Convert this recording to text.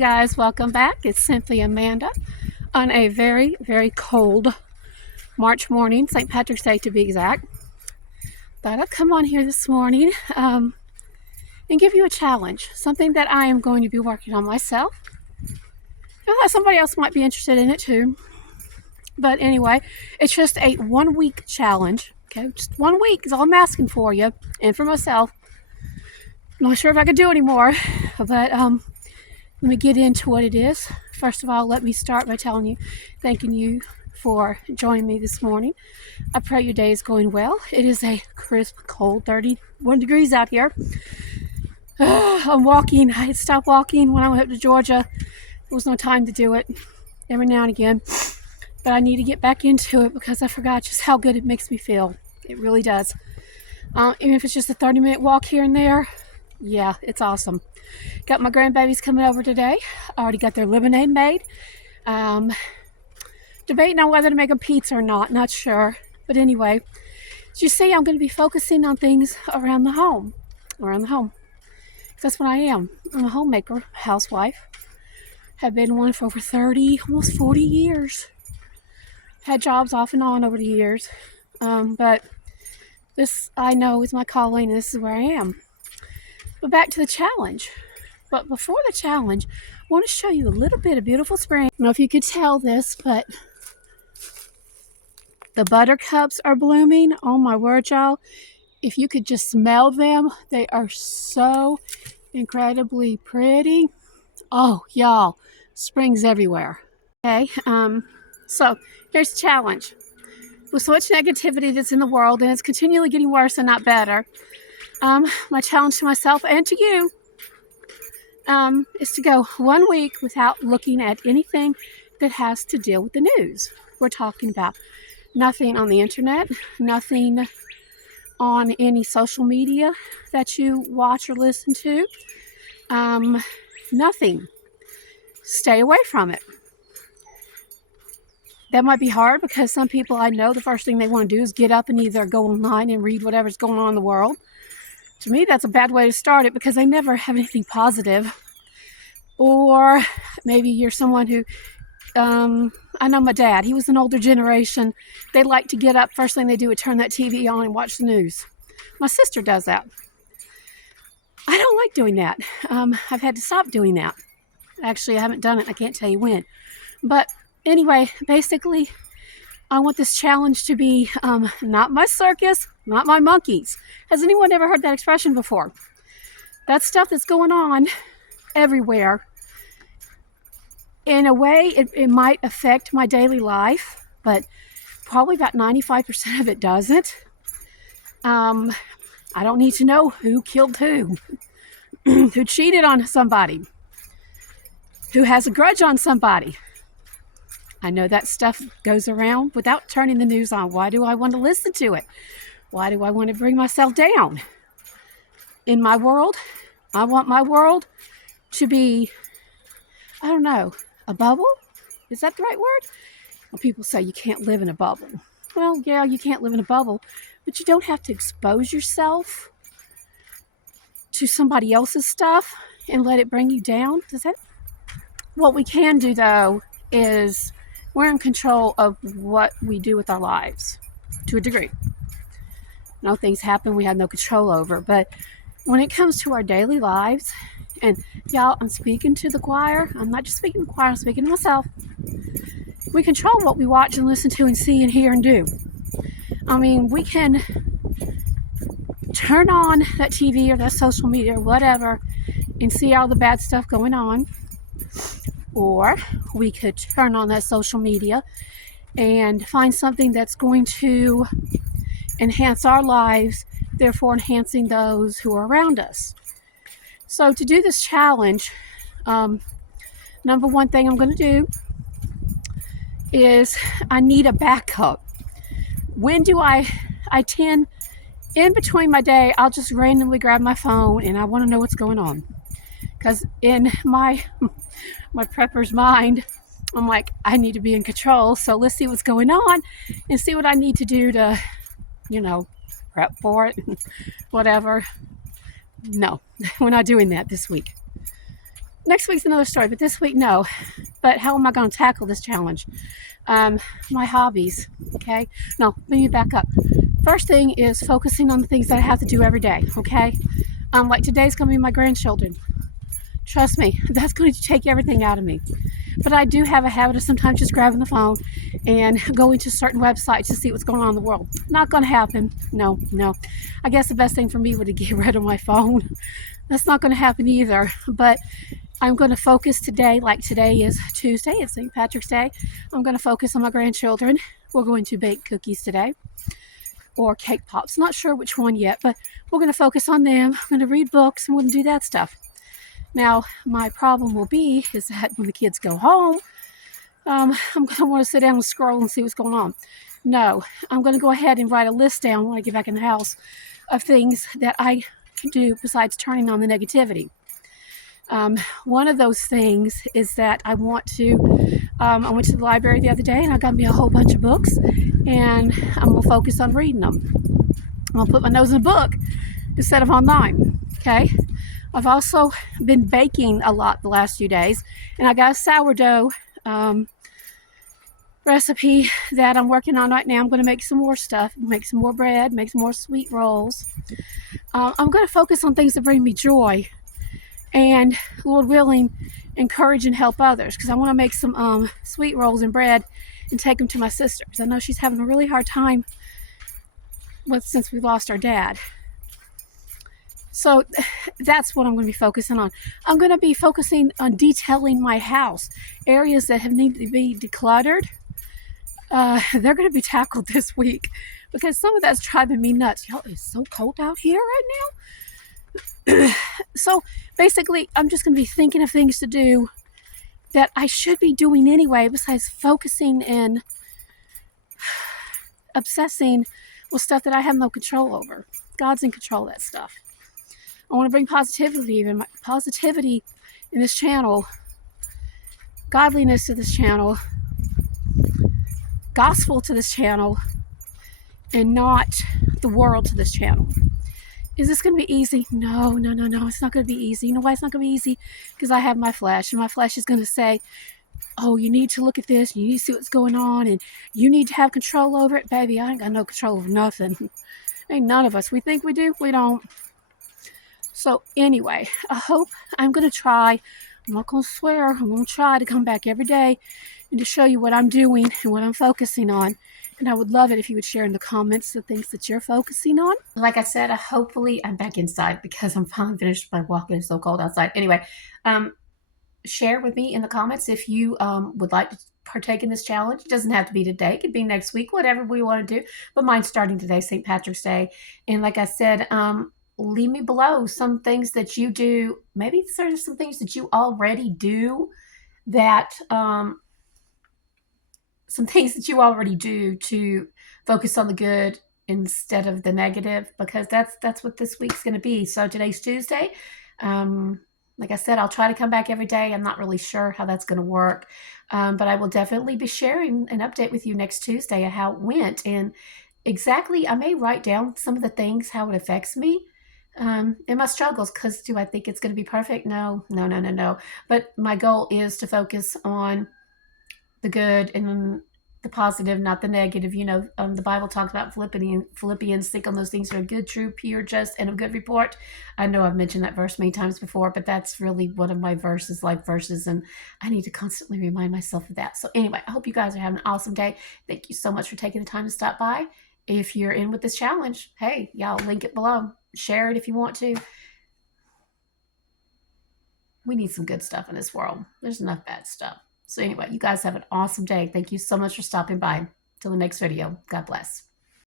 Guys, welcome back. It's simply Amanda on a very, very cold March morning, St. Patrick's Day to be exact. Thought I'd come on here this morning and give you a challenge, something that I am going to be working on myself. I thought somebody else might be interested in it too. But anyway, it's just a 1 week challenge. Okay, just 1 week is all I'm asking for you and for myself. Not sure if I could do any more, but let me get into what it is. First of all, let me start by thanking you for joining me this morning. I pray your day is going well. It is a crisp, cold 31 degrees out here. I'm walking. I had stopped walking when I went up to Georgia. There was no time to do it every now and again. But I need to get back into it because I forgot just how good it makes me feel. It really does. Even if it's just a 30-minute walk here and there, yeah, it's awesome. Got my grandbabies coming over today. I already got their lemonade made. Debating on whether to make a pizza or not sure. But anyway, as you see, I'm going to be focusing on things around the home. That's what I am. I'm a homemaker, housewife. Have been one for over 30, almost 40 years. Had jobs off and on over the years. But this, I know, is my calling, and this is where I am. But back to the challenge. But before the challenge, I want to show you a little bit of beautiful spring. I don't know if you could tell this, but the buttercups are blooming. Oh my word, y'all. If you could just smell them, they are so incredibly pretty. Oh, y'all, spring's everywhere. Okay, so here's the challenge. With so much negativity that's in the world, and it's continually getting worse and not better, my challenge to myself and to you is to go 1 week without looking at anything that has to deal with the news. We're talking about nothing on the internet, nothing on any social media that you watch or listen to, nothing. Stay away from it. That might be hard because some people I know, the first thing they want to do is get up and either go online and read whatever's going on in the world. To me, that's a bad way to start it because they never have anything positive. Or maybe you're someone who, I know my dad, he was an older generation. They like to get up, first thing they do is turn that TV on and watch the news. My sister does that. I don't like doing that. I've had to stop doing that. Actually, I haven't done it. I can't tell you when. But anyway, basically, I want this challenge to be not my circus, not my monkeys. Has anyone ever heard that expression before? That stuff that's going on everywhere. In a way, it might affect my daily life, but probably about 95% of it doesn't. I don't need to know who killed who, who cheated on somebody, who has a grudge on somebody. I know that stuff goes around without turning the news on. Why do I want to listen to it? Why do I want to bring myself down? In my world, I want my world to be, I don't know, a bubble? Is that the right word? Well, people say you can't live in a bubble. Well, yeah, you can't live in a bubble, but you don't have to expose yourself to somebody else's stuff and let it bring you down. Does that? What we can do, though, is we're in control of what we do with our lives to a degree. No, things happen we have no control over. But when it comes to our daily lives, and y'all, I'm speaking to the choir. I'm not just speaking to the choir, I'm speaking to myself. We control what we watch and listen to and see and hear and do. I mean, we can turn on that TV or that social media or whatever and see all the bad stuff going on. Or we could turn on that social media and find something that's going to enhance our lives, therefore enhancing those who are around us. So to do this challenge, number one thing I'm going to do is I need a backup. When do I tend, in between my day, I'll just randomly grab my phone and I want to know what's going on. Because in my prepper's mind, I'm like, I need to be in control. So let's see what's going on and see what I need to do to, prep for it, whatever. No, we're not doing that this week. Next week's another story, but this week, no. But how am I going to tackle this challenge? My hobbies, okay? No, let me back up. First thing is focusing on the things that I have to do every day, okay? Like today's going to be my grandchildren. Trust me, that's going to take everything out of me. But I do have a habit of sometimes just grabbing the phone and going to certain websites to see what's going on in the world. Not going to happen. No, no. I guess the best thing for me would be to get rid of my phone. That's not going to happen either. But I'm going to focus today, like today is Tuesday, it's St. Patrick's Day. I'm going to focus on my grandchildren. We're going to bake cookies today, or cake pops. Not sure which one yet, but we're going to focus on them. I'm going to read books and we're going to do that stuff. Now, my problem will be is that when the kids go home, I'm going to want to sit down and scroll and see what's going on. No, I'm going to go ahead and write a list down when I get back in the house of things that I can do besides turning on the negativity. One of those things is that I went to the library the other day and I got me a whole bunch of books, and I'm going to focus on reading them. I'm going to put my nose in a book instead of online, okay? I've also been baking a lot the last few days, and I got a sourdough recipe that I'm working on right now. I'm going to make some more stuff, make some more bread, make some more sweet rolls. I'm going to focus on things that bring me joy, and Lord willing, encourage and help others, because I want to make some sweet rolls and bread and take them to my sister, because I know she's having a really hard time since we lost our dad. So that's what I'm going to be focusing on. I'm going to be focusing on detailing my house. Areas that need to be decluttered, they're going to be tackled this week, because some of that's driving me nuts. Y'all, it's so cold out here right now. So basically, I'm just going to be thinking of things to do that I should be doing anyway, besides focusing and obsessing with stuff that I have no control over. God's in control of that stuff. I want to bring positivity in this channel, godliness to this channel, gospel to this channel, and not the world to this channel. Is this going to be easy? No, no, no, no. It's not going to be easy. You know why it's not going to be easy? Because I have my flesh, and my flesh is going to say, oh, you need to look at this, you need to see what's going on, and you need to have control over it. Baby, I ain't got no control over nothing. Ain't none of us. We think we do, we don't. So anyway, I hope I'm going to try. I'm not going to swear. I'm going to try to come back every day and to show you what I'm doing and what I'm focusing on. And I would love it if you would share in the comments the things that you're focusing on. Like I said, hopefully I'm back inside because I'm finally finished my walking. It's so cold outside. Anyway, share with me in the comments if you would like to partake in this challenge. It doesn't have to be today. It could be next week, whatever we want to do. But mine's starting today, St. Patrick's Day. And like I said, leave me below some things that you do. Maybe there's some things that you already do that some things that you already do to focus on the good instead of the negative, because that's what this week's going to be. So today's Tuesday. Like I said, I'll try to come back every day. I'm not really sure how that's going to work, but I will definitely be sharing an update with you next Tuesday of how it went. And exactly, I may write down some of the things, how it affects me in my struggles, because do I think it's going to be perfect? No, no, no, no, no. But my goal is to focus on the good and the positive, not the negative. You know, the Bible talks about Philippians, think on those things that are good, true, pure, just, and of good report. I know I've mentioned that verse many times before, but that's really one of my verses, life verses, and I need to constantly remind myself of that. So anyway, I hope you guys are having an awesome day. Thank you so much for taking the time to stop by. If you're in with this challenge, hey, y'all, link it below. Share it if you want to. We need some good stuff in this world. There's enough bad stuff. So anyway, you guys have an awesome day. Thank you so much for stopping by. Till the next video. God bless.